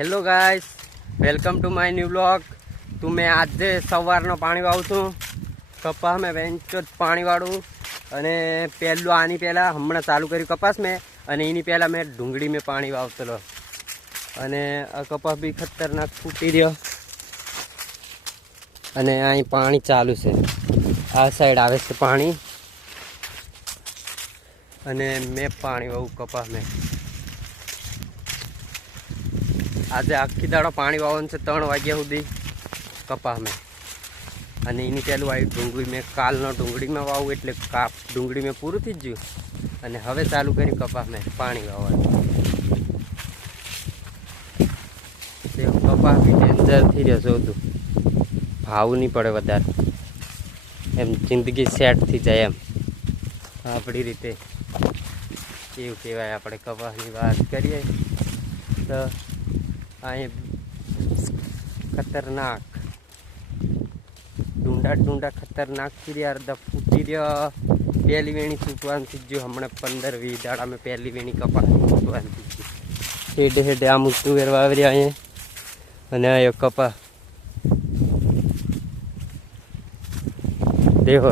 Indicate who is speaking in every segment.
Speaker 1: Hello guys welcome to my new blog તું મેં આજે સવારનો પાણી વાવું છું. કપાસ મેં જ પાણી વાળું. અને પહેલું આની પહેલાં હમણાં ચાલુ કર્યું કપાસ મેં. અને એની પહેલાં મેં ડુંગળી મેં પાણી વાવતેલો. અને આ કપાસ બી ખતરનાક ફૂટી રહ્યો. અને અહીં પાણી ચાલુ છે. આ સાઈડ આવે છે પાણી. અને મેં પાણી વાવું કપાસ મેં. આજે આખી દાડો પાણી વાવવાનું છે ત્રણ વાગ્યા સુધી કપાસ મેં અને એની પહેલું આવી ડુંગળી મેં કાલનો ડુંગળીમાં વાવું એટલે કાપ ડુંગળી મેં પૂરું થઈ ગયું. અને હવે ચાલુ કરી કપાસ મેં પાણી વાવવાનું. તે કપાસ બી ડેન્જર થઈ રહ્યો ભાવ નહીં પડે વધારે. એમ જિંદગી સેટ થઈ જાય એમ. આપણી રીતે. એવું કહેવાય આપણે કપાસની વાત કરીએ તો અહીં ખતરનાક. ડુંડા ડુંડા ખતરનાક રહ્યા અડધા ફૂટી રહ્યા પહેલી વેણી છૂટવાનું થઈ ગયું હમણાં પંદર વીસ દાડામાં પહેલી વેણી કપાસ છૂટવાનું થઈ ગયું હેડે હેડે આમ તુવેર રહ્યા અહીંયા. અને આવ્યો કપા દેહો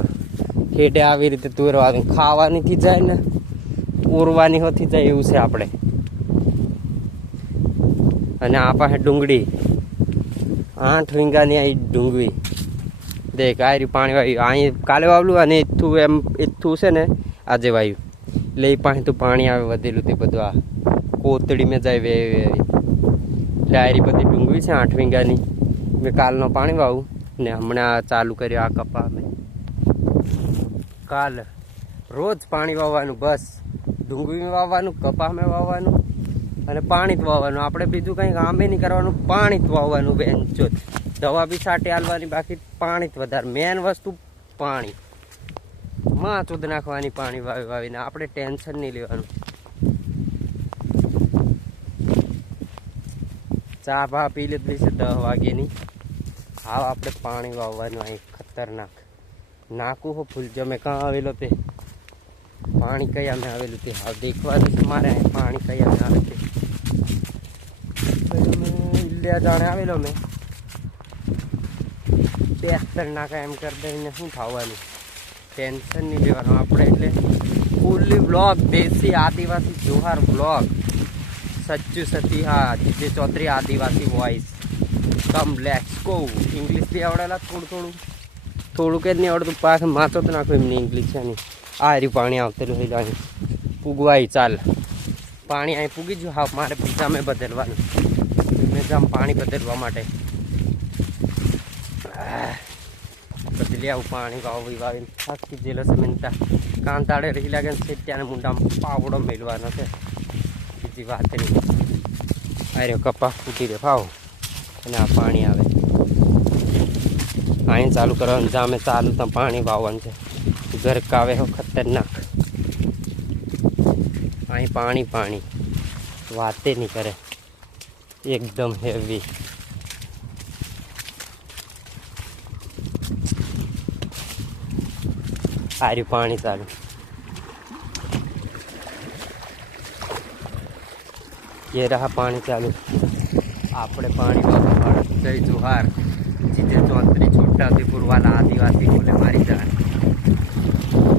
Speaker 1: હેડે આવી રીતે તુવેર વાવી ખાવાની થી જાય ને, ઉરવાની હોતી જાય એવું છે આપણે. અને આ પાસે ડુંગળી. આઠ વીંગાની અહીં ડુંગળી. દેખ, આ પાણી વાયું. અહીં કાલે વાવલું, અને એથું એમ એથું છે ને, આજે વાયું. એટલે એ પાસે તો પાણી આવે વધેલું તે બધું આ. કોતડી મેં જાય વેવી વેવી. એટલે આયરી બધી ડુંગળી છે આઠ વીંગાની મેં કાલનો પાણી વાવું, ને હમણાં ચાલુ કર્યો, આ કપા મેં કાલ રોજ પાણી વાવવાનું, બસ. ડુંગળી વાવવાનું કપા મેં વાવવાનું. અને પાણી વાવવાનું આપણે બીજું કંઈ કામે નહીં કરવાનું. પાણી વાવવાનું બેન, જો. દવા બી સાટે હાલવાની બાકી પાણી જ વધારે. મેન વસ્તુ પાણી. માં ચૂદ નાખવાની, પાણી વાવી વાવીને. આપણે ટેન્શન નહીં લેવાનું. ચા ભા પી લીધી છે દસ વાગ્યાની. હા આપણે પાણી વાવવાનું અહીં. ખતરનાક. નાખું હો ફૂલ જો મેં કાં આવેલો તે. પાણી કયા મેં આવેલું તે હાવ દેખવાનું છે મારે પાણી કયા મેં આવે છે. ઇલ્યા જાણે આવેલો મેં બે અસ્તર નાખા એમ કરી દઈને શું થવાનું? ટેન્શન નહીં લેવાનું. આપણે એટલે ફૂલ્લી બ્લોગ દેશી આદિવાસી જોહાર બ્લોગ સચ્ચુ સતી હા જીતે ચૌધરી આદિવાસી voice come let's go English બી આવડેલા થોડું થોડું. થોડુંક જ નહીં આવડતું. પાછ માથો તો નાખું એમની ઇંગ્લિશ નહીં આ રહ્યું પાણી આવતેલું હોય અહીં પૂગવાય ચાલ. પાણી અહીં પૂગી ગયું હા, મારે બીજા મેં બદલવાનું મેં જામ પાણી બદલવા માટે. બદલી આવું પાણી વાવી વાવીને થાકી જેલો છે મિનતા કાંતાડે રહી લાગે છે ત્યાં મુંડામાં પાવડો મેળવાનો છે. બીજી વાત નહીં રહ્યો કપા ફૂટી દે ભાવ અને આ પાણી આવે. અહીં ચાલુ કરવાનું. જામે ચાલુ ત્યાં પાણી વાવવાનું છે. ઘર કાવે હો ખતરનાક અહીં પાણી પાણી વાતે નહીં કરે એકદમ હેવી સારું પાણી ચાલુ ये रहा पानी चालू આપણે પાણી વાળા જય જોહાર જીતે ચૌધરી છોટાઉદેપુર વાલા આદિવાસી બોલે મારી જાન よいしょ。